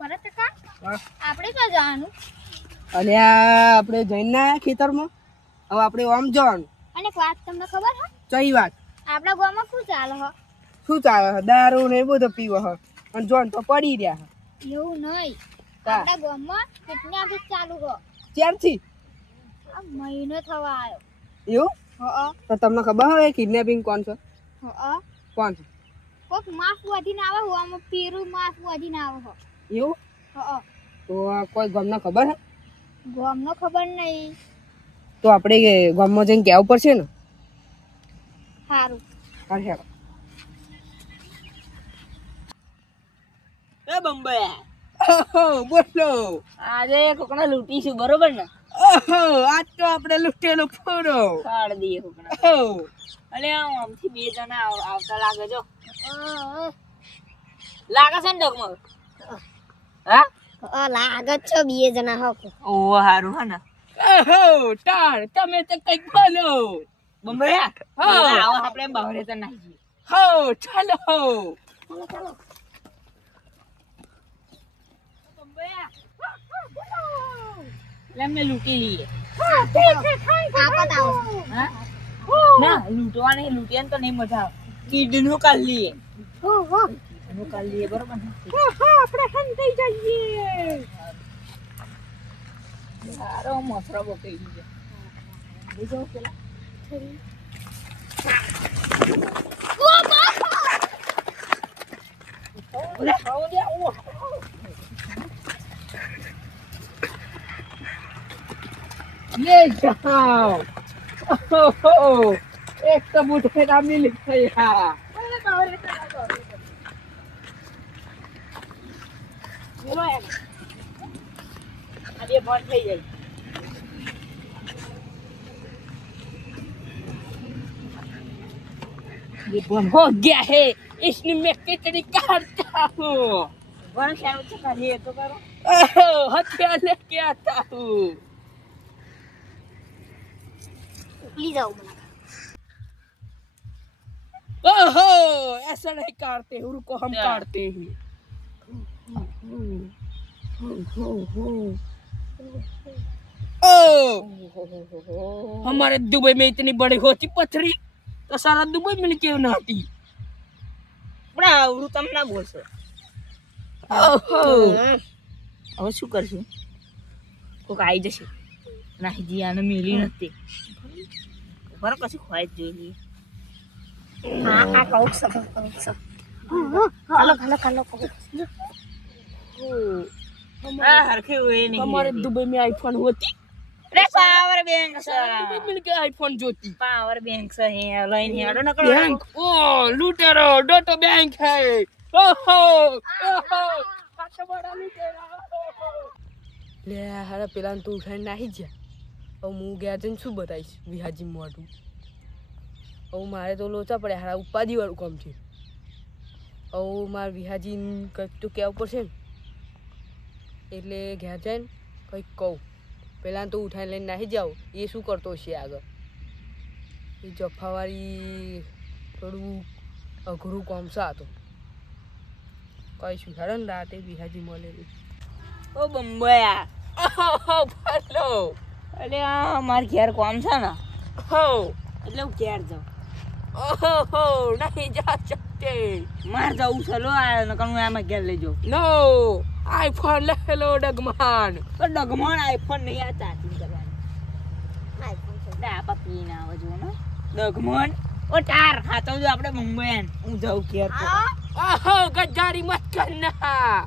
ભરત કાકા આપણે ક્યાં જવાનું? અને આપણે જઈના ખેતરમાં હવે આપણે આમ જવાનું. અને એક વાત તમને ખબર હે? ચઈ વાત? આપણા ગામમાં શું ચાલે હે? શું ચાલે? દારૂ ને એ બધું પીવો હ અને જોન તો પડી રહ્યા. એવું નહીં, આપણા ગામમાં કિડનેપિંગ ચાલુ હે. ક્યારથી? આ મહિનો થવા આવ્યો. એવું? હા. તો તમને ખબર હોય કિડનેપિંગ કોણ છે? હા. કોણ છે? કોક માફ વધીને આવે હું આમાં પીરું માફ વધીને આવે હો. એવું? હા. તો કોઈ ગામને ખબર હે? ગામનો ખબર નહીં. તો આપણે ગામમાં જઈને કહેવું પડશે ને. સારું. હા હેરો. એ બંબયા ઓહો બોલો. આજે કોકને લૂંટીશું બરોબર ને? ઓહો આજ તો આપણે લૂંટેલો ફોડો કાઢ દઈએ કોકને. ઓહો અલે આમથી બે જણા આવતા લાગે જો. લાગે છે ને ડગમગ? હા લાગે છે બે જણા હો. ઓહો હારું હે ને. ઓહો તાર તમે તો કઈક બોલો. બંબયા હા. આવો આપણે બહારે તો નાહી જઈએ. હો ચાલો. બંબયા એટલે અમને લૂંટી લઈએ. આપત આવો. હા ના લૂંટવા નહીં, લૂંટીએ ને તો નહીં મજા આવે. કીડનું કાઢ લઈએ. કીડનું કાઢ લઈએ બરોબર ને? આપણે હંતાઈ જઈએ. સારો મસરો બકાઈ ગયો. બીજો પેલા લે જાઓ. ઓહો એક તો બુઠે ના મિલી થયા. આ બે બંધ થઈ જાય. ये बम हो गया है, इसने मैं कितनी काटता हूँ. બંધ સારું છે કરીએ તો કરો. ओहो हथियार लेके आता हूँ. ઉકલી જાવ મને. ओहो ऐसा नहीं काटते, रुको हम काटते हैं. ओ हमारे दुबई में इतनी बड़ी होती पथरी तो सारा दुबई में क्यों ना आती. પણ આવડું તમે ના બોલશો. ओहो હવે શું કરશું? કોક આવી જશે. નાહી જી આને મેલી નથી. બરો કશું ખવાય જ જોઈએ. આ કહું છું. હાલો આ હરખી હોય નહીં. हमारे दुबई में आईफोन होती. રે પાવર બેંક છે. दुबई में के आईफोन जोती. પાવર બેંક છે હે લઈને હેડો ન કરો. बैंक ओ लूटेरो डोटो बैंक है. ओहो ओहो पाछा बड़ा लूटेरा. લે હારા પેલા તું ઉઠાઈને નાહી જા. હવે હું ગયા જઈને શું બતાવીશ વિહાજી મોઢું. હવે મારે તો લોચા પડે હારા ઉપાધિ વાળું કામ છે. હવે મારે વિહાજી કંઈક તો કહેવું પડશે ને એટલે ઘેર જઈને કંઈક કહું. પહેલાં તો ઉઠાઈને લઈને નાહી જાઓ. એ શું કરતો છે આગળ? એ જફાવાળી થોડું અઘરું કામ છે આ તો. કહીશું હારે ને રાતે વિહાજી મળેલું. ઓ બંબયા ઓહો ભલો. અલે આ માર ઘેર કોમ છે ને હો એટલે હું ઘેર જાઉં. ઓહો નહીં જા શકતે. માર જવું છે લો આ નકર હું આમાં ઘેર લઈ જાઉં. નો આઈફોન લે લો ડગમાન. તો ડગમણ આઈફોન નહીં આ ચાર્જિંગ કરવાની. આઈફોન છે આપા પીને આવે જો ને ડગમણ. ઓ તાર ખાતો જો આપણે મુંબઈ હું જાઉં ઘેર તો. ઓહો ગદ્દારી મત કરના.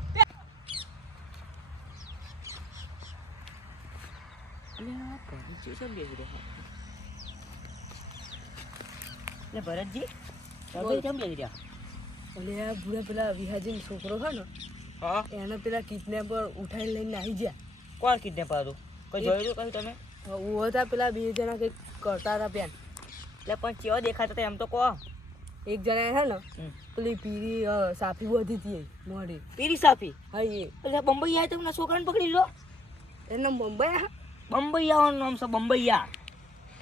એટલે ભરતજી બોલ. કેમ બેસી રહ્યા? ઓલે આ ભૂરા પેલા વિહાજીનો છોકરો છે ને હા એને પેલા કિડનેપર ઉઠાઈને લઈને નાહી ગયા. કોણ કિડનેપ હતું? કોઈ જોયું કયું તમે? ઓ હતા પેલા બે જણા કંઈક કરતા હતા બેન. એટલે પણ કેવો દેખાતો હતો એમ તો કહો. એક જણા છે ને પેલી પીરી સાફી બધી હતી મોડી. પીરી સાફી હા એ એટલે બંબઈ આવ્યા તમને છોકરાને પકડી લો. એનો મુંબઈ હા બંબૈયાનું નામ છે બંબૈયા.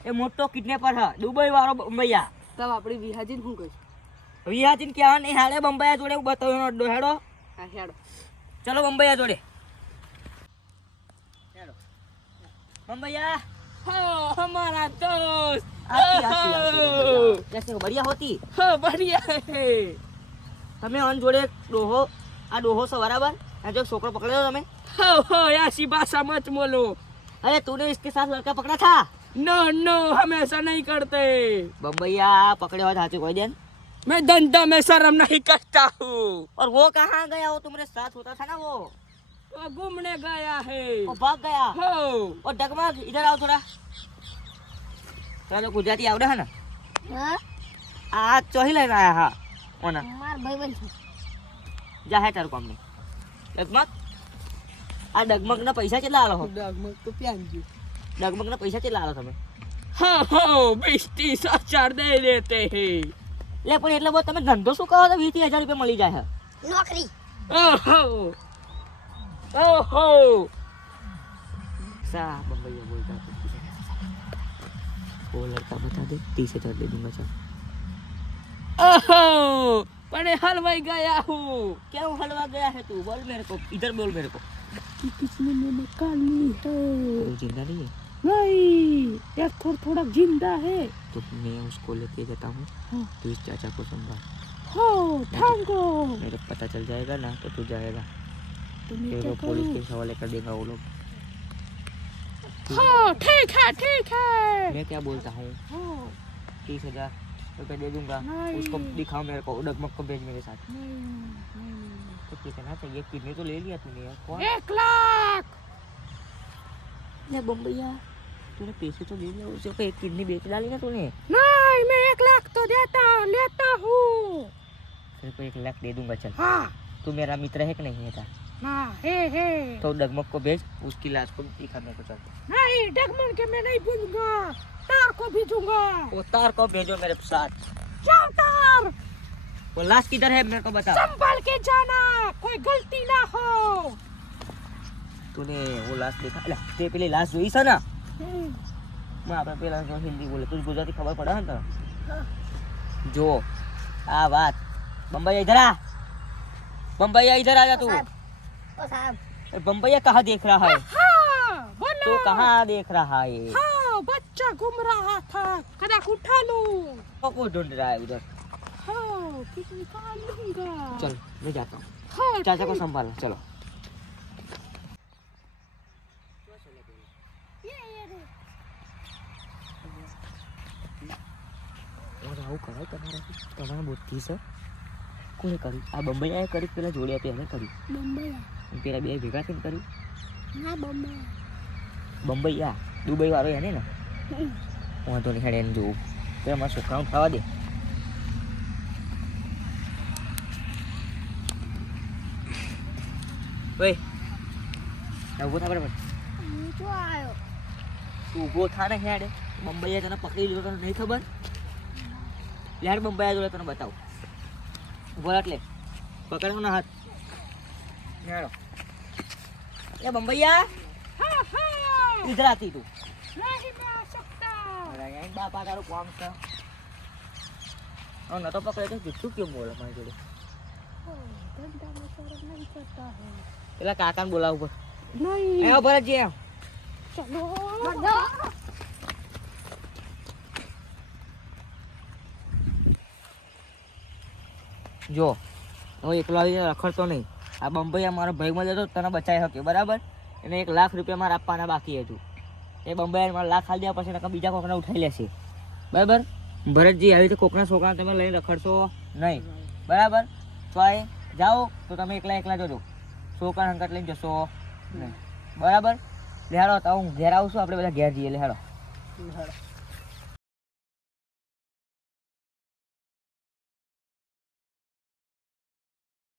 એ મોટો કિડનેપર હા દુબઈ વાળો બંબૈયા. તબ આપણી વિહાજીને શું કહીશ? વિહાજીને કહેવા નહીં હાલે બંબૈયા જોડે બતાવ્યો હેડો. હા હેડો. ચલો બંબૈયા જોડે. ચાલો બંબૈયા. हाँ हमारा दोस्त कैसे हो? बढ़िया होती. हाँ बढ़िया है તમે અન જોડે ડોહો આ ડોહો છો બરાબર. આ જો છોકરો પકડ્યો તમે. हाँ हाँ ऐसी भाषा मत बोलो अरे तूने इसके साथ लड़का पकड़ा था. नो नो हम ऐसा नहीं करते बम्बैया पकड़े हुआ था कोई दिन. मैं धंधा में शर्म नहीं करता हूँ और वो कहाँ गया? वो तुम्हारे साथ होता था ना वो घूमने गया है वो भाग गया. हाँ और डगमग इधर आओ थोड़ा. चलो गुजराती आवड़े है ना. હા आ चोही लेना आया हा ओना માર ભાઈબંધ છે जा है तार काम में. डगमग आ डगमग ना पैसा चला आलो हो. डगमग तो प्यान जी डगमग ना पैसा चला आलो તમે. हाँ हाँ 20-30 दे देते हैं લે પણ એટલે બહુ તમે ધંધો શું કરો તો 20,000 રૂપિયા મળી જાય. નોકરી ओहो ओहो सा बम्बैया बोलता है वो लड़का बता दे 30,000 दे दूंगा. चल ओहो बड़े हलवाई गया हूँ क्या हलवा गया है तू? बोल मेरे को. इधर बोल मेरे को. किसने मैंने काली है वो जिंदा नहीं है नहीं यार थोड़ा जिंदा है तो मैं उसको लेके जाता हूँ. हाँ। तू इस चाचा को संभाल. हो थांगो मेरे को पता चल जाएगा ना तो तू जाएगा. तुम्हें फिर क्या वो पुलिस करूं? के हवाले कर देगा वो लोग. हाँ ठीक है मैं क्या बोलता हूँ हाँ 30,000 रुपये दे दूंगा. नहीं। उसको दिखाओ मेरे को. डगमग को भेज मेरे साथ. नहीं तो कितना चाहिए? कितने तो ले लिया तूने यार. कौन 1 लाख ये बम्बैया तूने पैसे तो ले लिया. उसे को एक किडनी बेच डाली ना तूने. नहीं मैं 1 लाख तो लेता हूँ तेरे को 1 लाख दे दूंगा. चल हाँ तू मेरा मित्र है कि नहीं है? था हाँ है तो डगमग को भेज. उसकी लाश को दिखा मेरे को. चल नहीं डगमन के मैं नहीं भूलूंगा तार को भेजूंगा वो तार को भेजो मेरे साथ. जाओ तार वो लाश किधर है मेरे को बता. संभाल के जाना कोई गलती ना हो तूने वो लाश देखा? अला ते પેલી લાશ જોઈ છે ને? मैं આપણે પેલા જો હિન્દી બોલે તું ગુજરાતી ખબર પડે ને તને? જો આ વાત बम्बैया इधर आ. बम्बैया इधर आ जा तू. ઓ સાહેબ बम्बैया कहाँ देख रहा है? हाँ बोलो तो कहाँ देख रहा है? हाँ बच्चा घूम रहा था कदाक उठा लो को ढूंढ रहा है उधर. हाँ फिर निकाल लूंगा चल मैं जाता हूँ. हाँ चाचा को संभालो. चलो આવું કરાય તમારા બુદ્ધિ છે કોને કર્યું? આ બંબૈયાએ કર્યું પેલા જોડે હતી એને કર્યું? બંબૈયા પેલા બે ભેગા થઈને કર્યું? ના બંબૈયા બંબૈયા દુબઈ વાળો એને ને વાંધો નહીં હેડ એને જોવું પેલા મારા છોકરાનું ખાવા દે. ઓય ઊભો થા બરાબર. હું જો આવ્યો તું ઊભો થા ને હેડ. બંબૈયા તને પકડી લીધો તને નહીં ખબર? યાર બંબૈયા જોડે તને બતાવું. ઊભો એટલે પકડો ના હાથ. હેડો એ બંબૈયા हाँ हाँ इधर आती तू. नहीं मैं आ सकता अरे यहाँ बापा तारो काम છે. और न तो पकड़े तो जूठू क्यों बोला मारी जोड़े? धंधा में शर्म नहीं करता है પેલા કાકાને બોલાવ ઉપર. नहीं એ ભરતજી એમ चलो જો હું એકલો આવીને રખડતો નહીં. આ બંબૈયા મારો ભાઈ મળે તો તને બચાવી શકે બરાબર. એને 1 લાખ રૂપિયા મારે આપવાના બાકી હતું. એ બંબૈયાને મારા લાખ ખાલી દેવા પછી નકર બીજા કોકને ઉઠાઈ લેશે બરાબર. ભરતજી આવી રીતે કોકના છોકરાને તમે લઈને રખડશો નહીં બરાબર. તો આ જાઓ તો તમે એકલા જજો. છોકરા હંકાટ લઈને જશો નહીં બરાબર. લેહાડો તો હું ઘેર આવું છું. આપણે બધા ઘેર જઈએ. લેહાડો.